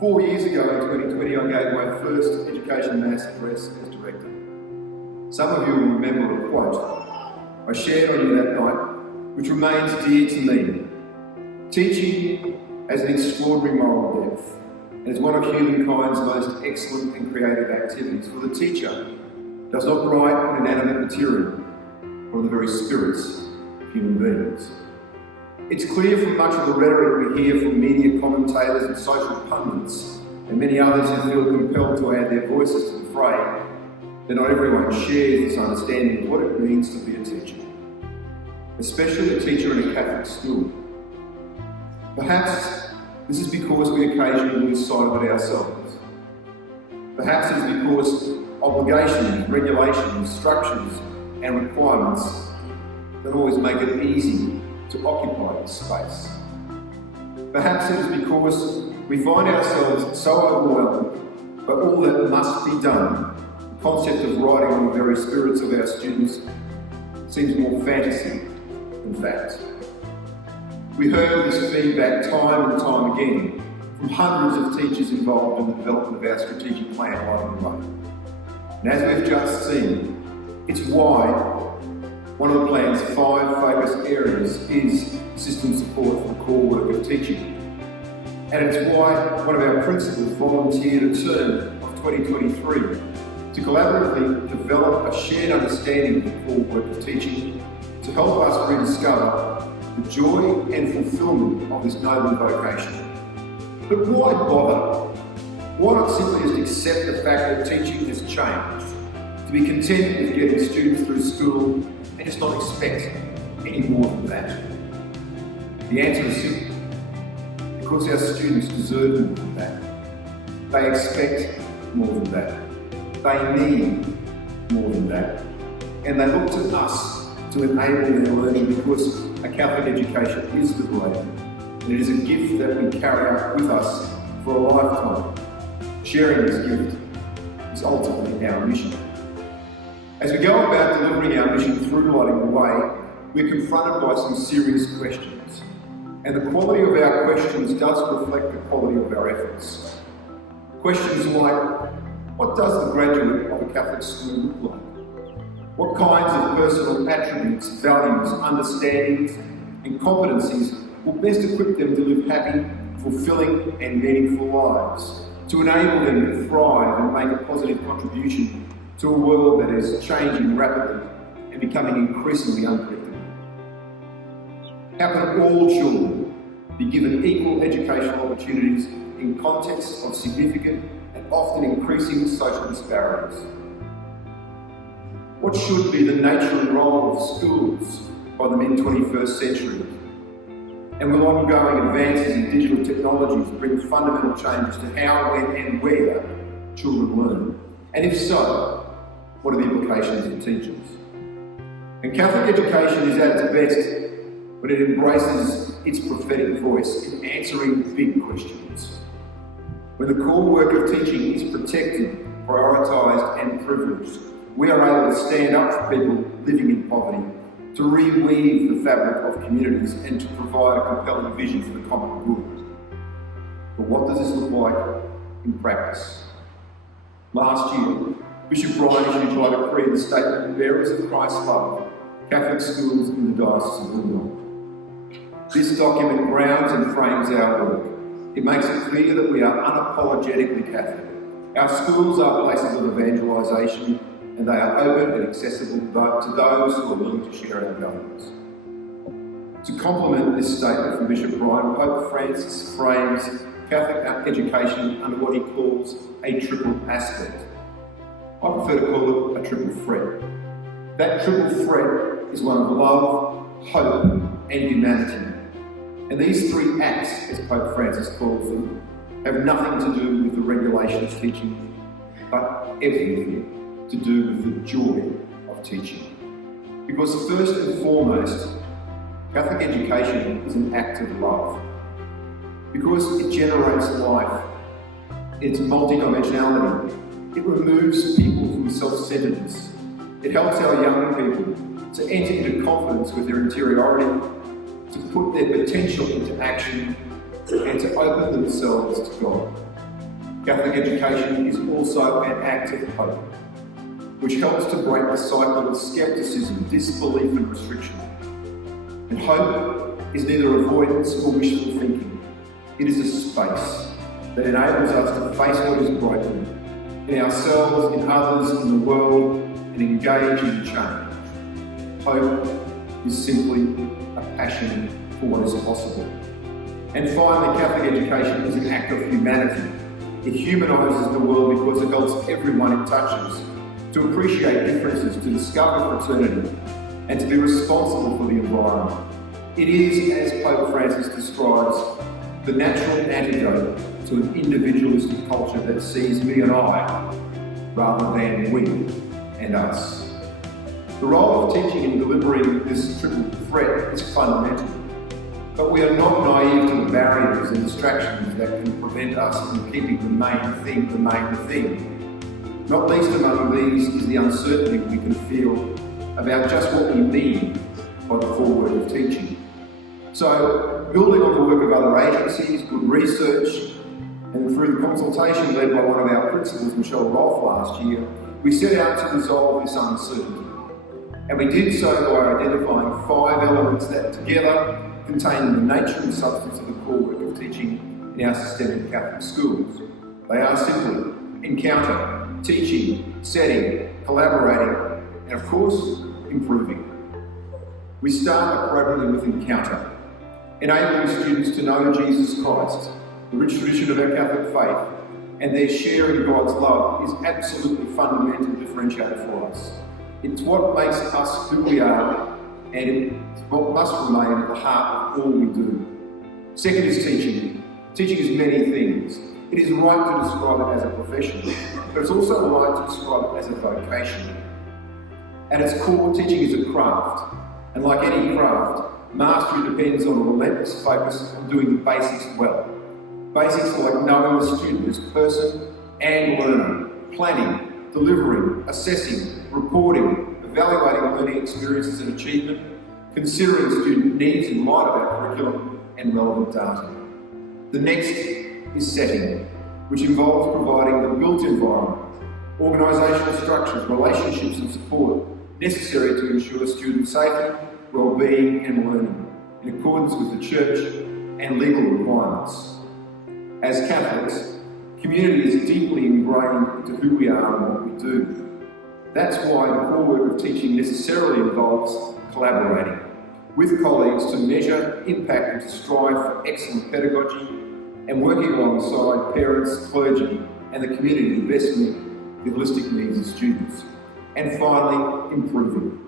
4 years ago in 2020, I gave my first Education Mass address as director. Some of you will remember a quote I shared on you that night, which remains dear to me. Teaching has an extraordinary moral depth and is one of humankind's most excellent and creative activities, for the teacher does not write on inanimate material, but on the very spirits of human beings. It's clear from much of the rhetoric we hear from media commentators and social pundits, and many others who feel compelled to add their voices to the fray, that not everyone shares this understanding of what it means to be a teacher, especially a teacher in a Catholic school. Perhaps this is because we occasionally lose sight of it ourselves. Perhaps it is because obligations, regulations, structures and requirements don't always make it easy to occupy this space. Perhaps it is because we find ourselves so overwhelmed by all that must be done. The concept of writing on the very spirits of our students seems more fantasy than fact. We heard this feedback time and time again from hundreds of teachers involved in the development of our strategic plan along the way. And as we've just seen, it's why one of the plan's 5 focus areas is system support for the core work of teaching. And it's why one of our principals volunteered a term of 2023 to collaboratively develop a shared understanding of the core work of teaching to help us rediscover the joy and fulfilment of this noble vocation. But why bother? Why not simply just accept the fact that teaching has changed? To be content with getting students through school and just not expect any more than that? The answer is simple. Because our students deserve more than that. They expect more than that. They need more than that. And they look to us to enable their learning, because a Catholic education is liberating, and it is a gift that we carry out with us for a lifetime. Sharing this gift is ultimately our mission. As we go about delivering our mission through lighting the way, we're confronted by some serious questions. And the quality of our questions does reflect the quality of our efforts. Questions like, what does the graduate of a Catholic school look like? What kinds of personal attributes, values, understandings and competencies will best equip them to live happy, fulfilling and meaningful lives, to enable them to thrive and make a positive contribution to a world that is changing rapidly and becoming increasingly unpredictable? How can all children be given equal educational opportunities in contexts of significant and often increasing social disparities? What should be the nature and role of schools by the mid-21st century? And will ongoing advances in digital technologies bring fundamental changes to how, when and where children learn? And if so, what are the implications for teachers? And Catholic education is at its best when it embraces its prophetic voice in answering big questions. When the core work of teaching is protected, prioritised and privileged, we are able to stand up for people living in poverty, to reweave the fabric of communities and to provide a compelling vision for the common good. But what does this look like in practice? Last year, Bishop Brian issued by decree the statement, Bearers of Christ's Love, Catholic Schools in the Diocese of Wollongong. This document grounds and frames our work. It makes it clear that we are unapologetically Catholic. Our schools are places of evangelisation, and they are open and accessible to those who are willing to share our values. To complement this statement from Bishop Brian, Pope Francis frames Catholic education under what he calls a triple aspect. I prefer to call it a triple threat. That triple threat is one of love, hope and humanity. And these 3 acts, as Pope Francis calls them, have nothing to do with the regulation of teaching, but everything to do with the joy of teaching. Because first and foremost, Catholic education is an act of love. Because it generates life, its multidimensionality, it removes people from self-centeredness. It helps our young people to enter into confidence with their interiority, to put their potential into action, and to open themselves to God. Catholic education is also an act of hope, which helps to break the cycle of scepticism, disbelief and restriction. And hope is neither avoidance or wishful thinking. It is a space that enables us to face what is broken in ourselves, in others, in the world, and engage in change. Hope is simply a passion for what is possible. And finally, Catholic education is an act of humanity. It humanises the world because it helps everyone it touches to appreciate differences, to discover fraternity, and to be responsible for the environment. It is, as Pope Francis describes, the natural antidote to an individualistic culture that sees me and I rather than we and us. The role of teaching in delivering this triple threat is fundamental, but we are not naive to the barriers and distractions that can prevent us from keeping the main thing. Not least among these is the uncertainty we can feel about just what we mean by the core work of teaching. So, building on the work of other agencies, good research, and through the consultation led by one of our principals, Michelle Rolfe, last year, we set out to resolve this uncertainty. And we did so by identifying 5 elements that together contain the nature and substance of the core work of teaching in our systemic Catholic schools. They are simply encounter, teaching, setting, collaborating, and of course, improving. We start appropriately with encounter, enabling students to know Jesus Christ, the rich tradition of our Catholic faith, and their share in God's love is absolutely fundamental differentiator for us. It's what makes us who we are, and it's what must remain at the heart of all we do. Second is teaching. Teaching is many things. It is right to describe it as a profession, but it's also right to describe it as a vocation. At its core, teaching is a craft, and like any craft, mastery depends on a relentless focus on doing the basics well. Basics like knowing the student as person and learner, planning, delivering, assessing, reporting, evaluating learning experiences and achievement, considering student needs in light of our curriculum and relevant data. The next is setting, which involves providing the built environment, organisational structures, relationships and support necessary to ensure student safety, wellbeing and learning, in accordance with the Church and legal requirements. As Catholics, community is deeply ingrained into who we are and what we do. That's why the core work of teaching necessarily involves collaborating with colleagues to measure impact and to strive for excellent pedagogy, and working alongside parents, clergy and the community to best meet the holistic needs of students. And finally, improving.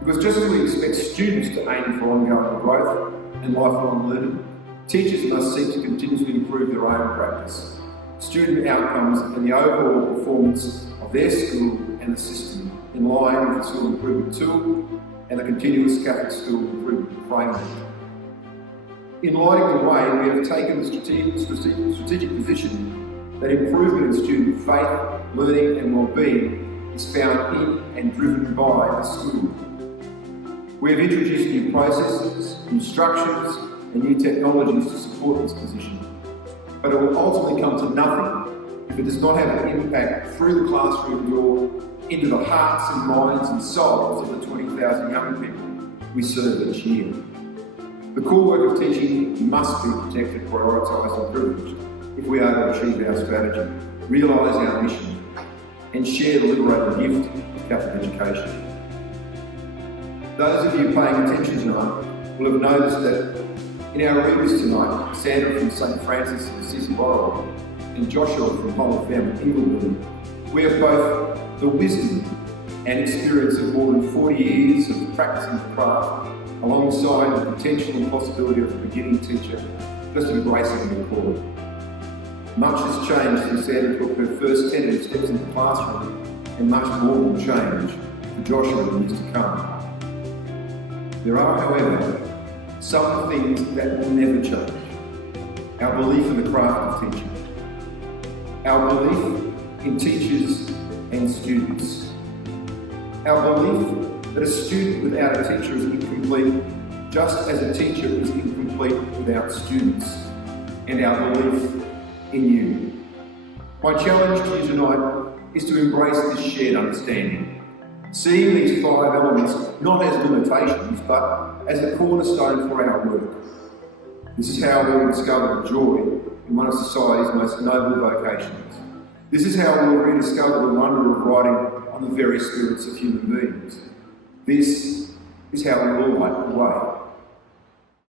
Because just as we expect students to aim for ongoing growth and lifelong learning, teachers must seek to continuously improve their own practice, student outcomes and the overall performance of their school and the system, in line with the School Improvement Tool and the Continuous Catholic School Improvement Framework. In lighting the way, we have taken the strategic position that improvement in student faith, learning and well-being is found in and driven by the school. We have introduced new processes, new structures and new technologies to support this position. But it will ultimately come to nothing if it does not have an impact through the classroom door into the hearts and minds and souls of the 20,000 young people we serve each year. The core work of teaching must be protected, prioritised and privileged if we are to achieve our strategy, realise our mission and share the liberating gift of Catholic education. Those of you paying attention tonight will have noticed that in our readers tonight, Sandra from St Francis in Diocese of Wollongong and Joshua from Holy Family England, we have both the wisdom and experience of more than 40 years of practicing the craft, alongside the potential and possibility of a beginning teacher just embracing their calling. Much has changed since Sandra took her first tentative steps into the classroom, and much more will change for Joshua in years to come. There are, however, some things that will never change. Our belief in the craft of teaching. Our belief in teachers and students. Our belief that a student without a teacher is incomplete, just as a teacher is incomplete without students. And our belief in you. My challenge to you tonight is to embrace this shared understanding, seeing these 5 elements not as limitations, but as the cornerstone for our work. This is how we will discover the joy in one of society's most noble vocations. This is how we will rediscover the wonder of riding on the very spirits of human beings. This is how we will light the way.